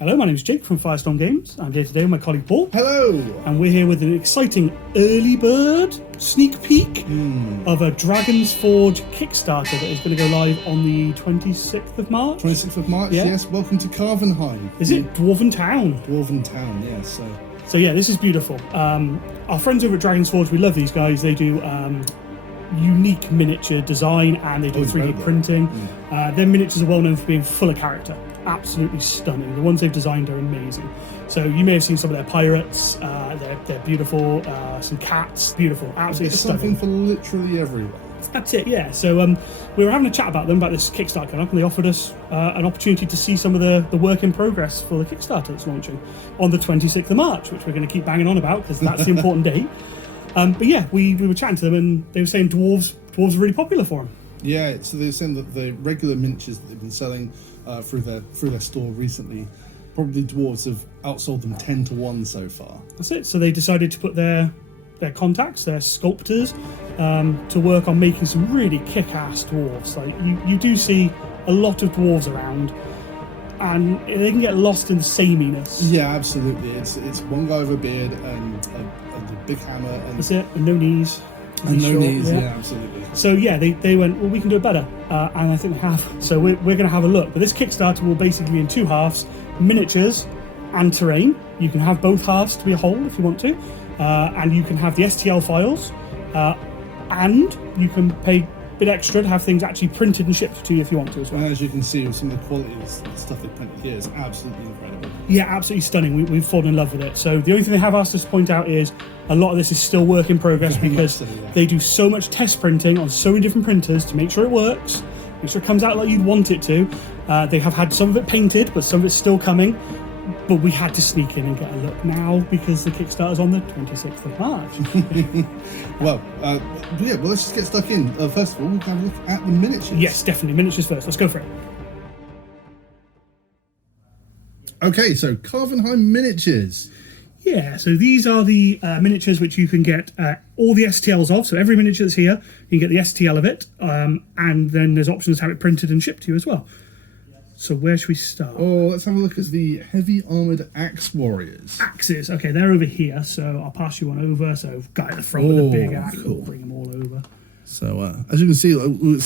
Hello, my name is Jake from Firestone Games. I'm here today with my colleague Paul. Hello! And we're here with an exciting early bird sneak peek of a Dragon's Forge Kickstarter that is going to go live on the 26th of March. 26th of March, Yeah. yes. Welcome to Carvenheim. Is it Dwarven Town? Dwarven Town, yes. So yeah, this is beautiful. Our friends over at Dragon's Forge, we love these guys. They do unique miniature design and they do 3D printing. Their miniatures are well known for being full of character. Absolutely stunning. The ones they've designed are amazing. So you may have seen some of their pirates. They're beautiful. Some cats, beautiful. Absolutely There's stunning. something for literally everyone. That's it, yeah. So we were having a chat about them, about this Kickstarter coming up, and they offered us an opportunity to see some of the work in progress for the Kickstarter that's launching on the 26th of March, which we're going to keep banging on about because that's the important date. But yeah, we were chatting to them and they were saying dwarves are really popular for them. Yeah, so they're saying that the regular miniatures that they've been selling through their store recently, probably dwarves have outsold them 10 to 1 so far. That's it. So they decided to put their contacts, their sculptors, to work on making some really kick-ass dwarves. Like you do see a lot of dwarves around, and they can get lost in the sameness. Yeah, absolutely. It's one guy with a beard and a big hammer. And that's it. And no knees. And no knees. Yeah, absolutely. So yeah, they went, well, we can do it better, and I think they have. So we're going to have a look. But this Kickstarter will basically be in two halves: miniatures and terrain. You can have both halves to be a whole if you want to. And you can have the STL files, and you can pay a bit extra to have things actually printed and shipped to you if you want to as well. And as you can see, with some of the quality of the stuff they printed here is absolutely incredible. Yeah, absolutely stunning. We've fallen in love with it. So the only thing they have asked us to point out is a lot of this is still work in progress because they do so much test printing on so many different printers to make sure it works, make sure it comes out like you'd want it to. They have had some of it painted, but some of it's still coming. But we had to sneak in and get a look now because the Kickstarter's on the 26th of March. Well, let's just get stuck in. First of all, we'll have a look at the miniatures. Yes, definitely. Miniatures first. Let's go for it. Okay, so Carvenheim miniatures. Yeah, so these are the miniatures which you can get all the STLs of. So every miniature that's here, you can get the STL of it. And then there's options to have it printed and shipped to you as well. So where should we start? Oh, let's have a look at the heavy armoured axe warriors. Axes. Okay, they're over here, so I'll pass you one over. So guy at the front with a big axe. Cool. We'll bring them all over. So as you can see,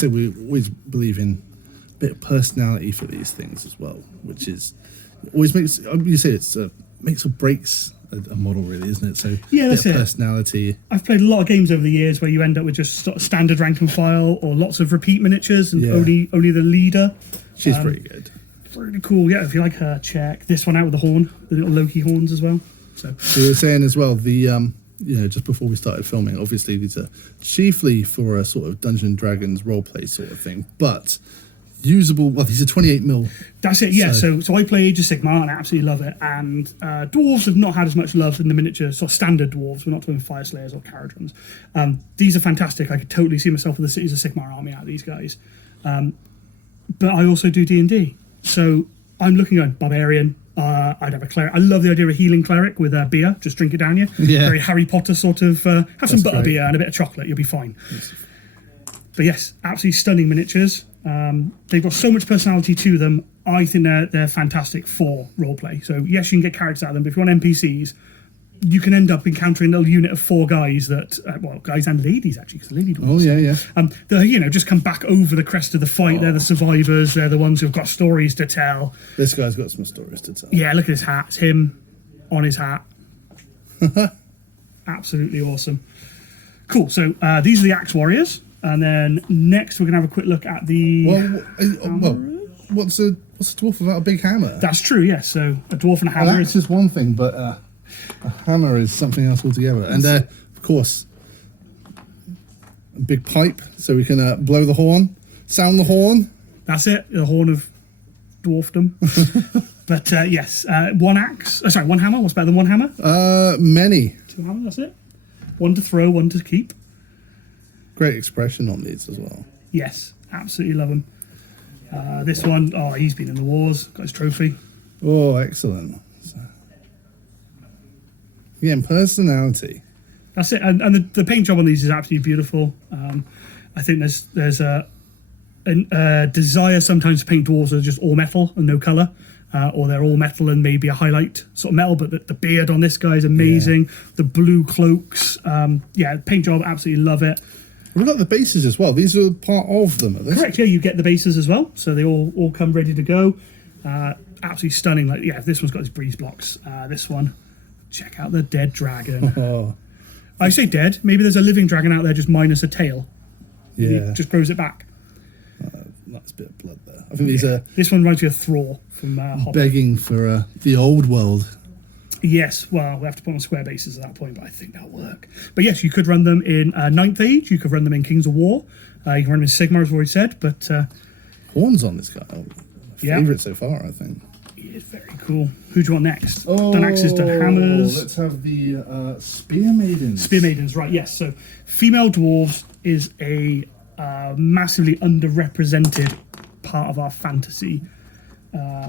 we always believe in a bit of personality for these things as well, which is always makes, you say it's makes or breaks a model, really, isn't it? So yeah, that's it. Personality. I've played a lot of games over the years where you end up with just sort of standard rank and file or lots of repeat miniatures and only the leader. She's pretty good. Really cool. Yeah, if you like her, check this one out with the horn, the little Loki horns as well. So we were saying as well, the just before we started filming, obviously these are chiefly for a sort of Dungeons and Dragons roleplay sort of thing, but usable. Well, these are 28mm. That's it. Yeah. So I play Age of Sigmar and I absolutely love it. And dwarves have not had as much love in the miniature, sort of standard dwarves. We're not doing Fire Slayers or Caradrons. These are fantastic. I could totally see myself with the Cities of Sigmar army out of these guys. But I also do D&D. So I'm looking at Barbarian. I'd have a cleric. I love the idea of a healing cleric with a beer. Just drink it down you. Yeah. Very Harry Potter sort of. Have some butter beer and a bit of chocolate. You'll be fine. Yes. But yes, absolutely stunning miniatures. They've got so much personality to them. I think they're fantastic for roleplay. So yes, you can get characters out of them. But if you want NPCs, you can end up encountering a little unit of 4 guys that, guys and ladies actually, because the lady dwarves. Oh yeah. They just come back over the crest of the fight. They're the survivors. They're the ones who've got stories to tell. This guy's got some stories to tell. Yeah, look at his hat. It's him on his hat. Absolutely awesome. Cool. So these are the Axe Warriors, and then next we're gonna have a quick look at the. What's a dwarf without a big hammer? That's true. Yes. So a dwarf and a hammer. Axe is one thing, but a hammer is something else altogether. And of course, a big pipe so we can blow the horn, sound the horn. That's it, the horn of dwarfdom. But yes, one axe. One hammer. What's better than one hammer? Many. 2 hammers. That's it. One to throw, one to keep. Great expression on these as well. Yes, absolutely love them. This one, he's been in the wars, got his trophy. Oh, excellent. Again, personality. That's it, and the paint job on these is absolutely beautiful. I think there's a desire sometimes to paint dwarves that are just all metal and no colour. or they're all metal and maybe a highlight sort of metal, but the beard on this guy is amazing. The blue cloaks, paint job, absolutely love it. We've got the bases as well. These are part of them, are they? Correct, yeah, you get the bases as well, so they all come ready to go. Absolutely stunning. Like, yeah, this one's got these breeze blocks. This one, check out the dead dragon. Oh, I say dead, maybe there's a living dragon out there just minus a tail. yeah. It just grows it back. Nice bit of blood there. I think these are This one reminds me of Thrall from Hobbit. begging for the old world. Yes, well, we'll have to put on square bases at that point, but I think that'll work. But yes, you could run them in Ninth Age, you could run them in Kings of War, you can run them in Sigmar, as I've already said, but... Horns on this guy. Yeah. Favourite so far, I think. He is very cool. Who do you want next? Done axes, done hammers. Let's have the Spearmaidens. Spearmaidens, right, yes. So female dwarves is a massively underrepresented part of our fantasy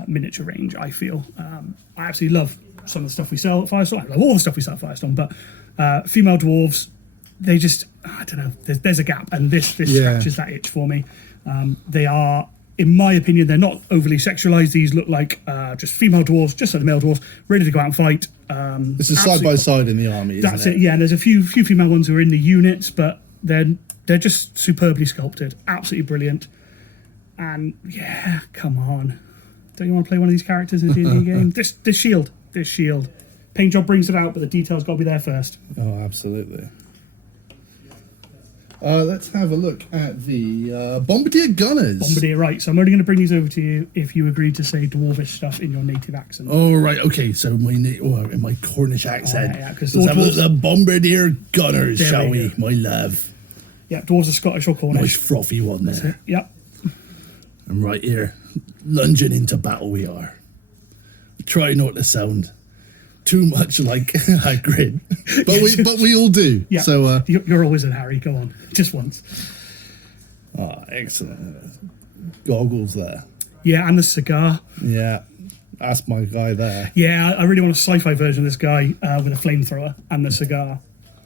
miniature range, I feel. I absolutely love some of the stuff we sell at Firestone. I love all the stuff we sell at Firestone, but female dwarves, they just, I don't know, there's a gap, and this scratches that itch for me. They are, in my opinion, they're not overly sexualized. These look like just female dwarves, just like the male dwarves, ready to go out and fight. This is side by side in the army, isn't That's it, yeah. And there's a few female ones who are in the units, but they're just superbly sculpted, absolutely brilliant. And yeah, come on, don't you want to play one of these characters in a D&D game? This shield, paint job brings it out, but the details got to be there first. Oh, absolutely. Let's have a look at the Bombardier Gunners. Bombardier, right. So I'm only going to bring these over to you if you agree to say dwarvish stuff in your native accent. Oh, right. Okay. So in my Cornish accent. Yeah, let's have a look at the Bombardier Gunners, There shall we we? My love. Yeah, dwarves are Scottish or Cornish. Nice frothy one there. Yep. And right here, lunging into battle we are. Try not to sound too much like Hagrid, but we all do. Yeah. So you're a wizard, Harry. Go on, just once. oh, excellent goggles there. Yeah, and the cigar. Yeah, that's my guy there. Yeah, I really want a sci-fi version of this guy with a flamethrower and the cigar.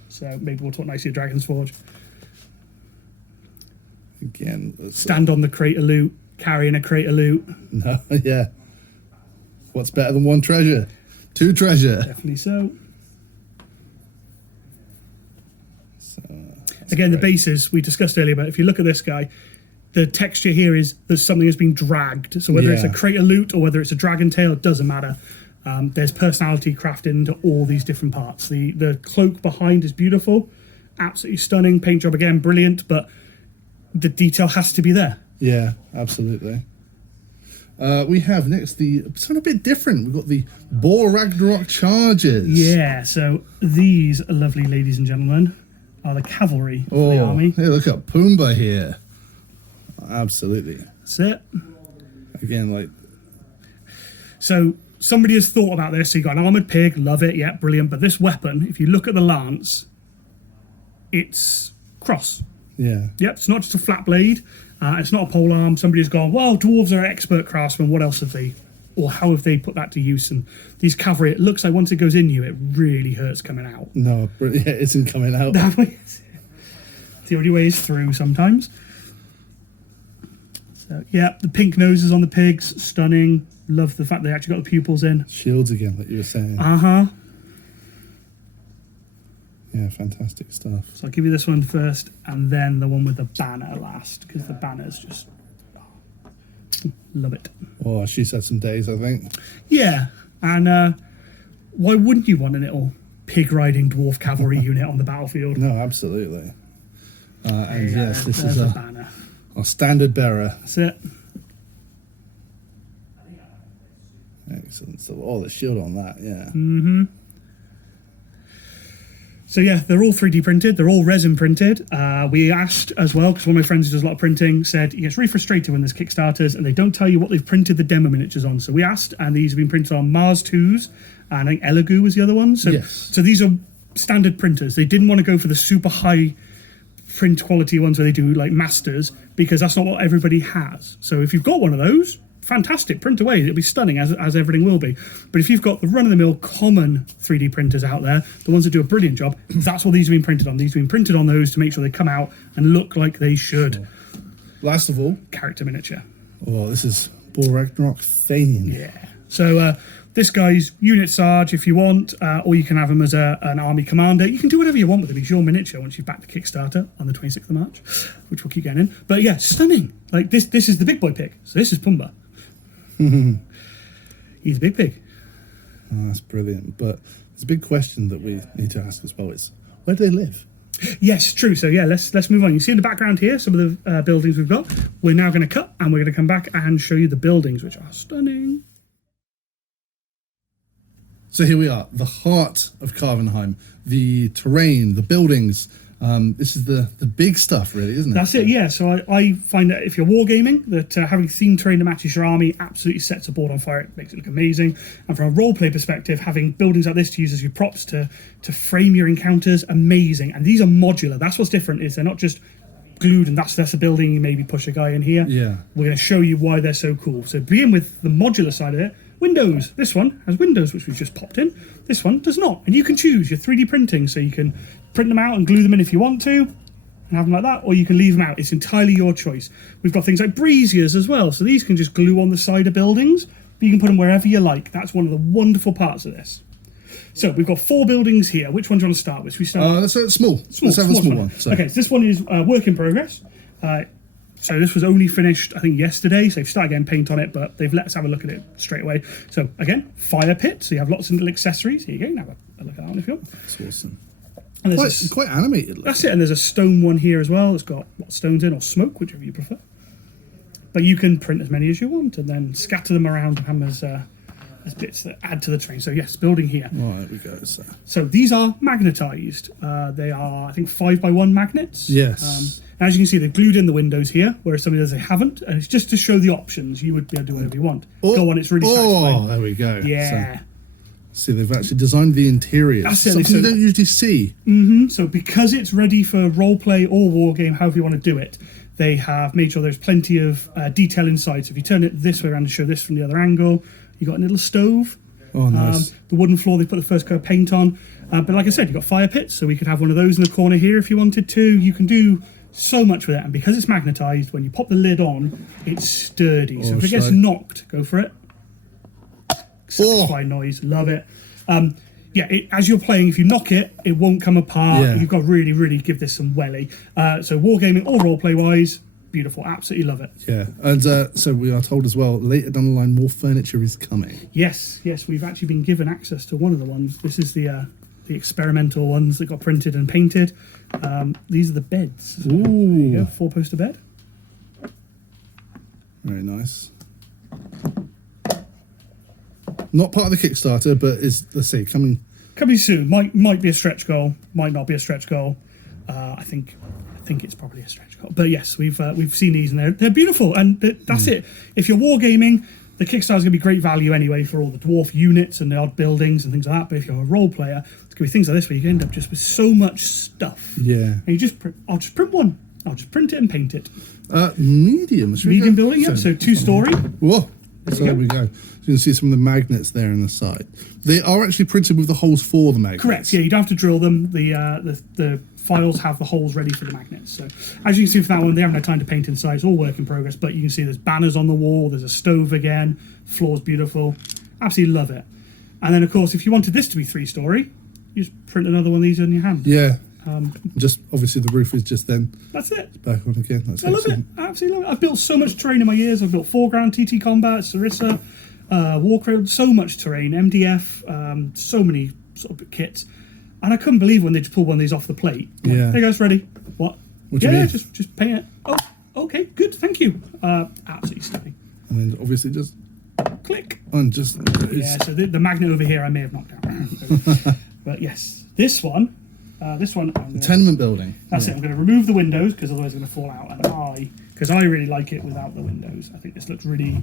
So maybe we'll talk nicely at Dragon's Forge. Again, Stand on the crate of loot, carrying a crate of loot. No, yeah. What's better than one treasure? Two treasure. Definitely so. That's Again, the great. bases we discussed earlier, but if you look at this guy, the texture here is that something has been dragged. So whether it's a Yeah. crate of loot or whether it's a dragon tail, it doesn't matter. There's personality crafted into all these different parts. The cloak behind is beautiful, absolutely stunning. Paint job again, brilliant, but the detail has to be there. Yeah, absolutely. We have next something a bit different. We've got the Boar Ragnarok Chargers. Yeah, so these lovely ladies and gentlemen are the cavalry of the army. Hey, look at Pumbaa here. Absolutely. That's it. Again, like, So somebody has thought about this. So you got an armored pig, love it, yeah, brilliant. But this weapon, if you look at the lance, it's cross. yeah. Yep, it's not just a flat blade. It's not a pole arm. Somebody's gone, well, dwarves are expert craftsmen. What else have they, or how have they put that to use? And these cavalry, it looks like once it goes in you, it really hurts coming out. No, but yeah, it isn't coming out. The only way is through sometimes. So yeah, the pink noses on the pigs, stunning. Love the fact they actually got the pupils in. Shields again, like you were saying. Yeah, fantastic stuff. So I'll give you this one first, and then the one with the banner last, because the banner's just love it. Oh, she's had some days, I think. Yeah, and why wouldn't you want a little pig riding dwarf cavalry unit on the battlefield? No, absolutely. And yes, this there's is a banner. our standard bearer. That's it. Excellent. So, the shield on that, yeah. So yeah, they're all 3D printed. They're all resin printed. We asked as well, because one of my friends who does a lot of printing said he gets really frustrated when there's Kickstarters and they don't tell you what they've printed the demo miniatures on. So we asked, and these have been printed on Mars 2s, and I think Elegoo was the other one. So, Yes. so these are standard printers. They didn't want to go for the super high print quality ones where they do like masters, because that's not what everybody has. So if you've got one of those, fantastic, print away, it'll be stunning, as everything will be. But if you've got the run-of-the-mill common 3D printers out there, the ones that do a brilliant job, that's what these have been printed on. These have been printed on those to make sure they come out and look like they should. Sure. Last of all, Character miniature. this is Boar Ragnarok Thane. Yeah. So this guy's unit sarge if you want, or you can have him as an army commander. You can do whatever you want with him. He's your miniature once you've backed the Kickstarter on the 26th of March, which we'll keep getting in. But yeah, stunning. Like this is the big boy pick. So this is Pumbaa. He's a big pig. Oh, that's brilliant. But there's a big question that we need to ask as well is, where do they live? Yes, true. So yeah, let's move on. You see in the background here some of the buildings we've got. We're now going to cut and we're going to come back and show you the buildings, which are stunning. So here we are, the heart of Carvenheim, the terrain, the buildings. This is the big stuff, really, isn't it? That's it, yeah. So I find that if you're wargaming, that having themed terrain that matches your army absolutely sets a board on fire. It makes it look amazing. And from a roleplay perspective, having buildings like this to use as your props to frame your encounters, amazing. And these are modular. That's what's different, is they're not just glued and that's a building, you maybe push a guy in here. Yeah. We're going to show you why they're so cool. So begin with the modular side of it. Windows. This one has windows, which we've just popped in. This one does not. And you can choose your 3D printing, so you can print them out and glue them in if you want to, and have them like that, or you can leave them out. It's entirely your choice. We've got things like braziers as well, so these can just glue on the side of buildings, but you can put them wherever you like. That's one of the wonderful parts of this. So we've got 4 buildings here. Which one do you want to start with? Should we start? Let's small. Let's have a small one. So. Okay, so this one is work in progress. So this was only finished, I think, yesterday. So they've started getting paint on it, but they've let us have a look at it straight away. So again, fire pit. So you have lots of little accessories. Here you go. You can have a look at that one if you want. That's awesome. And Quite animated. That's it. And there's a stone one here as well. It's got stones in, or smoke, whichever you prefer. But you can print as many as you want and then scatter them around and have them as bits that add to the terrain. So yes, building here. Oh, there we go. So these are magnetized. They are, I think, 5x1 magnets. Yes. As you can see, they've glued in the windows here, whereas some of those they haven't. And it's just to show the options. You would be able to do whatever you want. Go on, it's really satisfying. Oh, there we go. Yeah. See, they've actually designed the interiors. That's it. Something you don't usually see. So because it's ready for roleplay or wargame, however you want to do it, they have made sure there's plenty of detail inside. So if you turn it this way around to show this from the other angle, you got a little stove. Oh, nice. The wooden floor, they put the first coat of paint on. But like I said, you've got fire pits, so we could have one of those in the corner here if you wanted to. You can do so much with it, and because it's magnetized, when you pop the lid on, it's sturdy. So if it gets knocked, go for it. Satisfying noise, love it. As you're playing, if you knock it, it won't come apart. Yeah. You've got to really, really give this some welly. So wargaming or roleplay wise, beautiful, absolutely love it. Yeah, and so we are told as well, later down the line, more furniture is coming. Yes, we've actually been given access to one of the ones. This is the experimental ones that got printed and painted. These are the beds. So, ooh. there you go, 4-poster bed. Very nice. Not part of the Kickstarter, but is, let's say, coming soon. Might be a stretch goal. Might not be a stretch goal. I think it's probably a stretch goal. But yes, we've seen these and they're beautiful. And that's it. If you're wargaming, the Kickstarter is going to be great value anyway for all the dwarf units and the odd buildings and things like that. But if you're a role player, it's going to be things like this where you end up just with so much stuff. Yeah. And I'll just print one. I'll just print it and paint it. Medium. Medium building, yeah. So 2-story. Whoa. So there we go. So you can see some of the magnets there on the side. They are actually printed with the holes for the magnets. Correct. Yeah, you don't have to drill them. The files have the holes ready for the magnets. So as you can see for that one, they haven't had time to paint inside. It's all work in progress. But you can see there's banners on the wall. There's a stove again. Floor's beautiful. Absolutely love it. And then of course, if you wanted this to be 3-story, you just print another one of these in your hand. Yeah. Just obviously the roof is just then. That's it. Back on again. That's I love it. I absolutely love it. I've built so much terrain in my years. I've built Foreground, TT Combat, Sarissa, Warcraft, so much terrain, MDF, so many sort of kits. And I couldn't believe when they just pulled one of these off the plate. Yeah. Hey guys, ready? What do you mean? Just paint it. Oh, okay, good, thank you. Absolutely stunning. And then obviously just click. And just yeah. So the magnet over here I may have knocked out. But yes, this one. The tenement building. That's it. I'm going to remove the windows because otherwise it's going to fall out. And because I really like it without the windows. I think this looks really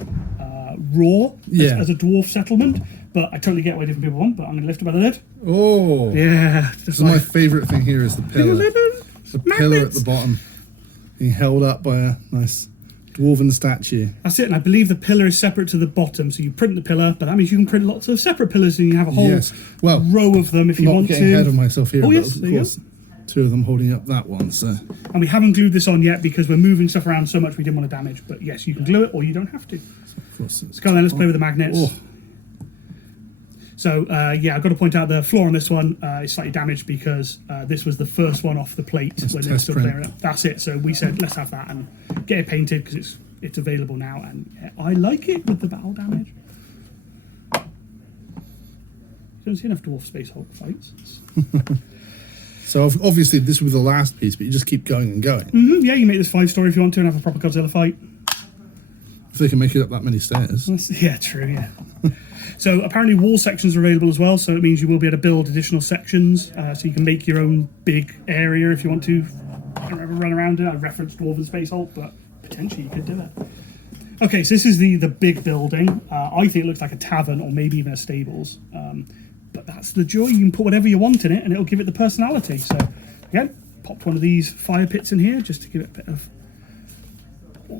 raw as a dwarf settlement. But I totally get why different people want. But I'm going to lift it by the lid. Oh, yeah. So my favourite thing here is the pillar. The pillar at the bottom, being held up by a nice dwarven statue. That's it, and I believe the pillar is separate to the bottom, so you print the pillar, but that means you can print lots of separate pillars and you have a whole row of them if you want to. Not getting ahead of myself here, but yes, of course, 2 of them holding up that one. So. And we haven't glued this on yet because we're moving stuff around so much we didn't want to damage, but yes, you can glue it or you don't have to. Of course. So go on then, let's play with the magnets. Oh. So yeah, I've got to point out the floor on this one is slightly damaged because this was the first one off the plate when they were still playing it. That's it. So we said let's have that and get it painted because it's available now, and yeah, I like it with the battle damage. You don't see enough Dwarf Space Hulk fights. So obviously this will be the last piece, but you just keep going and going. Yeah, you make this 5-story if you want to and have a proper Godzilla fight. If they can make it up that many stairs. Yeah, true, yeah. So apparently wall sections are available as well, so it means you will be able to build additional sections, so you can make your own big area if you want to. I don't ever run around it. I referenced Dwarven Space Hulk, but potentially you could do it. Okay, so this is the big building. I think it looks like a tavern or maybe even a stables. But that's the joy. You can put whatever you want in it and it'll give it the personality. So again, popped one of these fire pits in here just to give it a bit of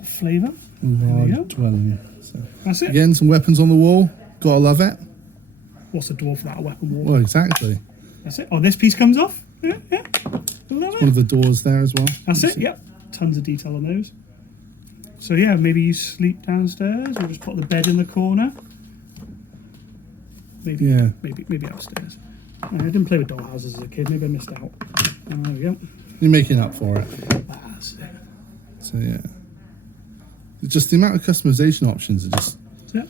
flavour. Dwelling. So. That's it. Again, some weapons on the wall. Gotta love it. What's a dwarf without a weapon wall? Well, exactly. That's it. Oh, this piece comes off. Yeah. Love it. One of the doors there as well. That's it. Yep. Tons of detail on those. So yeah, maybe you sleep downstairs or just put the bed in the corner. Maybe, yeah. Maybe upstairs. I didn't play with dollhouses as a kid. Maybe I missed out. There we go. You're making up for it. That's it. So yeah, just the amount of customization options are just. Yeah.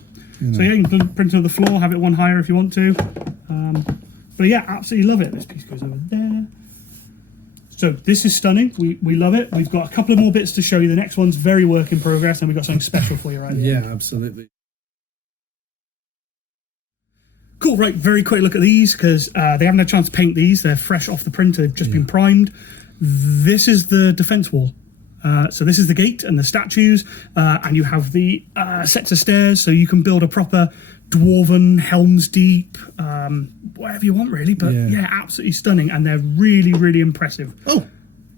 So yeah, you can print it on the floor, have it one higher if you want to. But yeah, absolutely love it. This piece goes over there. So this is stunning. We love it. We've got a couple of more bits to show you. The next one's very work in progress, and we've got something special for you right here. Yeah, absolutely. Cool, right, very quick look at these because they haven't had a chance to paint these. They're fresh off the printer, they've just been primed. This is the defense wall. So this is the gate and the statues, and you have the sets of stairs, so you can build a proper dwarven, Helm's Deep, whatever you want really, but yeah, absolutely stunning, and they're really, really impressive. Oh,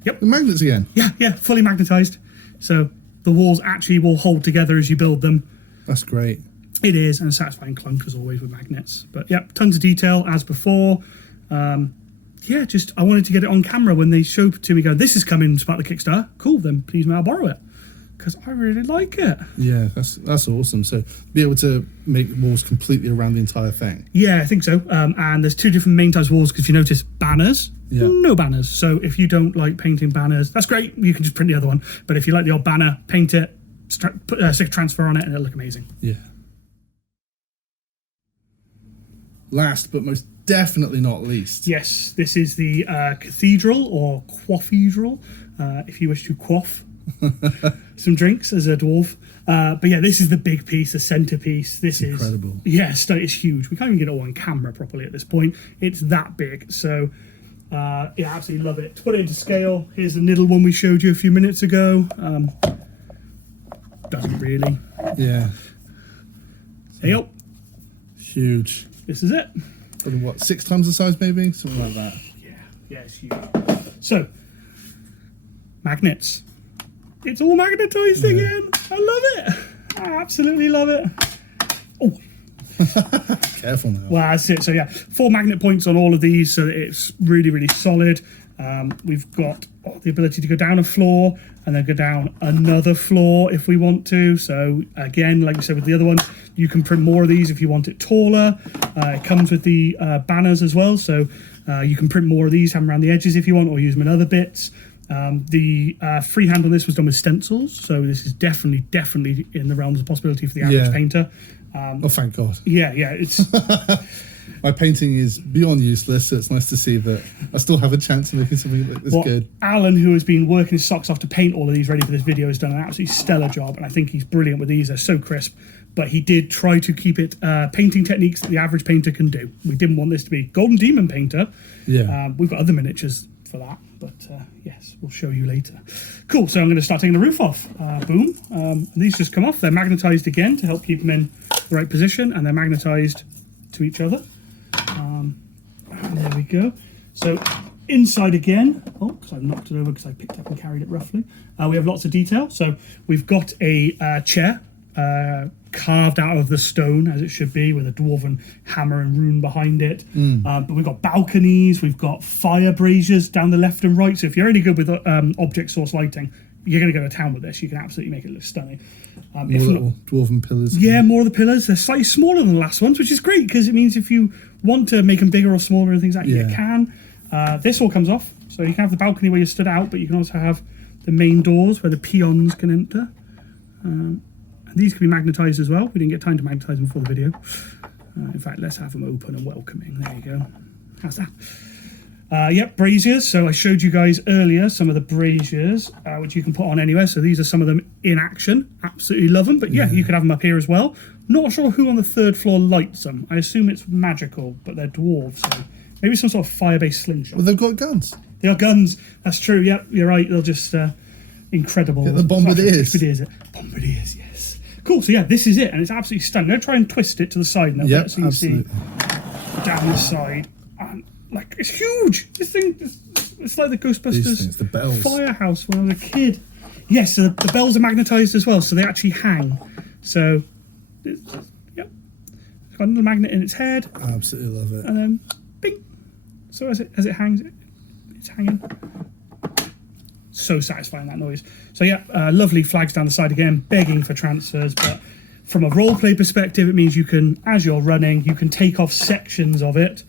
yep. The magnets again. Yeah, fully magnetized. So the walls actually will hold together as you build them. That's great. It is, and a satisfying clunk as always with magnets. But yeah, tons of detail as before. Yeah, just I wanted to get it on camera when they showed it to me. Go, this is coming as part of the Kickstarter. Cool, then please may I borrow it because I really like it. Yeah, that's awesome. So be able to make walls completely around the entire thing. Yeah, I think so. And there's two different main types of walls because if you notice banners. Yeah. No banners. So if you don't like painting banners, that's great. You can just print the other one. But if you like the old banner, paint it, put a stick transfer on it, and it'll look amazing. Yeah. Last but most definitely not least. Yes, this is the cathedral or quaffedral, if you wish to quaff some drinks as a dwarf. But yeah, this is the big piece, the centerpiece. This is incredible. Yes, it's huge. We can't even get it all on camera properly at this point. It's that big. So yeah, absolutely love it. To put it into scale, here's the little one we showed you a few minutes ago. Doesn't really. Yeah. Hey, up. Huge. This is it. Probably what, 6 times the size maybe? Something like that. Yeah, it's huge. So, magnets. It's all magnetized again. I love it. I absolutely love it. Oh. Careful now. Well, that's it. So yeah, 4 magnet points on all of these, so that it's really, really solid. We've got the ability to go down a floor and then go down another floor if we want to. So again, like we said with the other one, you can print more of these if you want it taller. It comes with the banners as well, so you can print more of these, have them around the edges if you want, or use them in other bits. The freehand on this was done with stencils, so this is definitely in the realms of possibility for the average painter. Oh, thank God. Yeah, it's... My painting is beyond useless, so it's nice to see that I still have a chance of making something like this good. Alan, who has been working his socks off to paint all of these ready for this video, has done an absolutely stellar job, and I think he's brilliant with these. They're so crisp, but he did try to keep it painting techniques that the average painter can do. We didn't want this to be Golden Demon painter. Yeah. We've got other miniatures for that, but yes, we'll show you later. Cool, so I'm going to start taking the roof off. Boom. And these just come off. They're magnetized again to help keep them in the right position, and they're magnetized to each other. And there we go. So inside again, because I've knocked it over because I picked up and carried it roughly. We have lots of detail. So we've got a chair carved out of the stone as it should be, with a dwarven hammer and rune behind it. But we've got balconies, we've got fire braziers down the left and right. So if you're any good with object source lighting, you're going to go to town with this. You can absolutely make it look stunning. More little dwarven pillars. Yeah, more of the pillars. They're slightly smaller than the last ones, which is great because it means if you want to make them bigger or smaller and things like that, you can. This all comes off, so you can have the balcony where you stood out, but you can also have the main doors where the peons can enter. And these can be magnetised as well. We didn't get time to magnetise them before the video. In fact, let's have them open and welcoming. There you go. How's that? Yep, braziers. So I showed you guys earlier some of the braziers, which you can put on anywhere. So these are some of them in action. Absolutely love them. But yeah, you could have them up here as well. Not sure who on the third floor lights them. I assume it's magical, but they're dwarves. So maybe some sort of fire-based slingshot. Well, they've got guns. They are guns. That's true. Yep, you're right. They'll just incredible. Get the bombardiers. Bombardiers, yes. Cool. So yeah, this is it, and it's absolutely stunning. I'm going to try and twist it to the side now, so you can see down this side. And like, it's huge. This thing, it's like the Ghostbusters the bells. firehouse when I was a kid. Yes, so the bells are magnetised as well, so they actually hang. So, yep, it's got a little magnet in its head. I absolutely love it. And then, bing. So as it hangs, it's hanging. So satisfying, that noise. So yeah, lovely flags down the side again, begging for transfers, but from a roleplay perspective, it means you can, as you're running, you can take off sections of it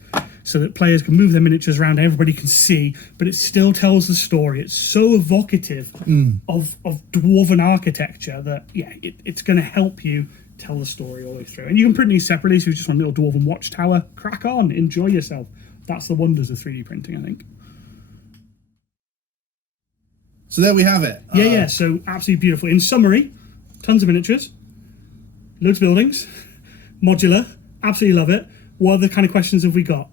so that players can move their miniatures around, everybody can see, but it still tells the story. It's so evocative of dwarven architecture that, yeah, it's going to help you tell the story all the way through. And you can print these separately, so you just want a little dwarven watchtower, crack on, enjoy yourself. That's the wonders of 3D printing, I think. So there we have it. Yeah, so absolutely beautiful. In summary, tons of miniatures, loads of buildings, modular, absolutely love it. What other kind of questions have we got?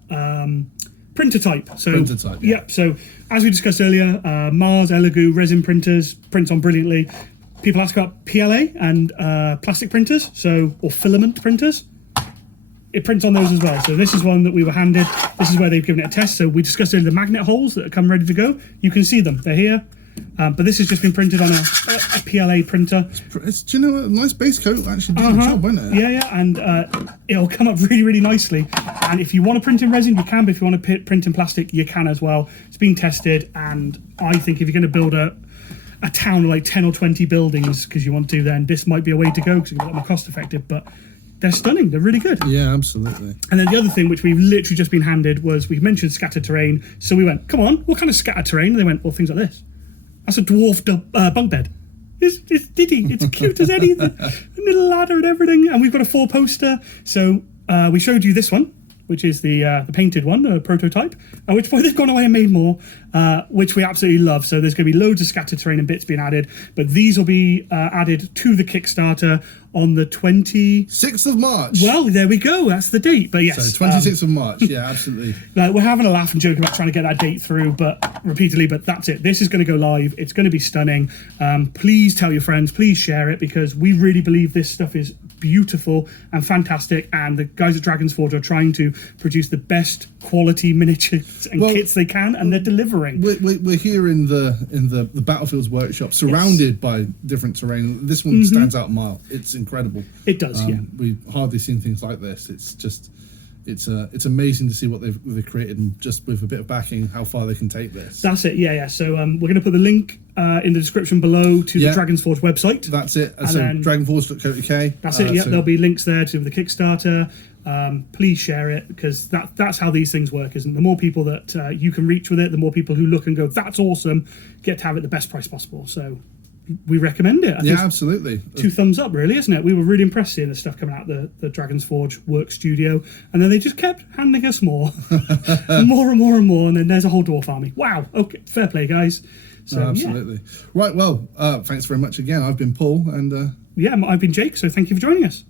Printer type. So, printer type, yeah. Yep, so as we discussed earlier, Mars, Elegoo, resin printers, print on brilliantly. People ask about PLA and plastic printers, or filament printers. It prints on those as well. So this is one that we were handed. This is where they've given it a test. So we discussed earlier the magnet holes that come ready to go. You can see them, they're here. But this has just been printed on a PLA printer. Do you know, a nice base coat actually did the job, won't it? Yeah, and it'll come up really, really nicely. And if you want to print in resin, you can, but if you want to print in plastic, you can as well. It's been tested, and I think if you're going to build a town of like 10 or 20 buildings, because you want to, then this might be a way to go, because it's a lot more cost effective, but they're stunning, they're really good. Yeah, absolutely. And then the other thing which we've literally just been handed was, we mentioned scattered terrain, so we went, come on, what kind of scattered terrain? And they went, well, things like this. That's a dwarf bunk bed. It's Diddy. It's cute as anything. A little ladder and everything. And we've got a 4-poster. So we showed you this one, which is the painted one, a prototype. At which point they've gone away and made more, which we absolutely love. So there's going to be loads of scattered terrain and bits being added. But these will be added to the Kickstarter on the 6th of March. Well, there we go. That's the date. But yes. So 26th of March. Yeah, absolutely. We're having a laugh and joke about trying to get that date through, but that's it. This is going to go live. It's going to be stunning. Please tell your friends. Please share it, because we really believe this stuff is beautiful and fantastic, and the guys at Dragon's Forge are trying to produce the best quality miniatures and kits they can, and they're delivering. We're here in the Battlefields workshop, surrounded by different terrain. This one stands out a mile. It's incredible. It does. Yeah, we've hardly seen things like this. It's amazing to see what they've created, and just with a bit of backing, how far they can take this. That's it. Yeah. So we're going to put the link in the description below to the Dragon's Forge website. That's it. So dragonforge.co.uk. That's it. Yeah, there'll be links there to the Kickstarter. Please share it, because that's how these things work, isn't it? The more people that you can reach with it, the more people who look and go, that's awesome, get to have it the best price possible. So we recommend it. I think absolutely. 2 thumbs up, really, isn't it? We were really impressed seeing the stuff coming out the Dragon's Forge work studio, and then they just kept handing us more, more and more and more, and then there's a whole dwarf army. Wow. Okay, fair play, guys. So absolutely. Right. Well, thanks very much again. I've been Paul, and I've been Jake. So thank you for joining us.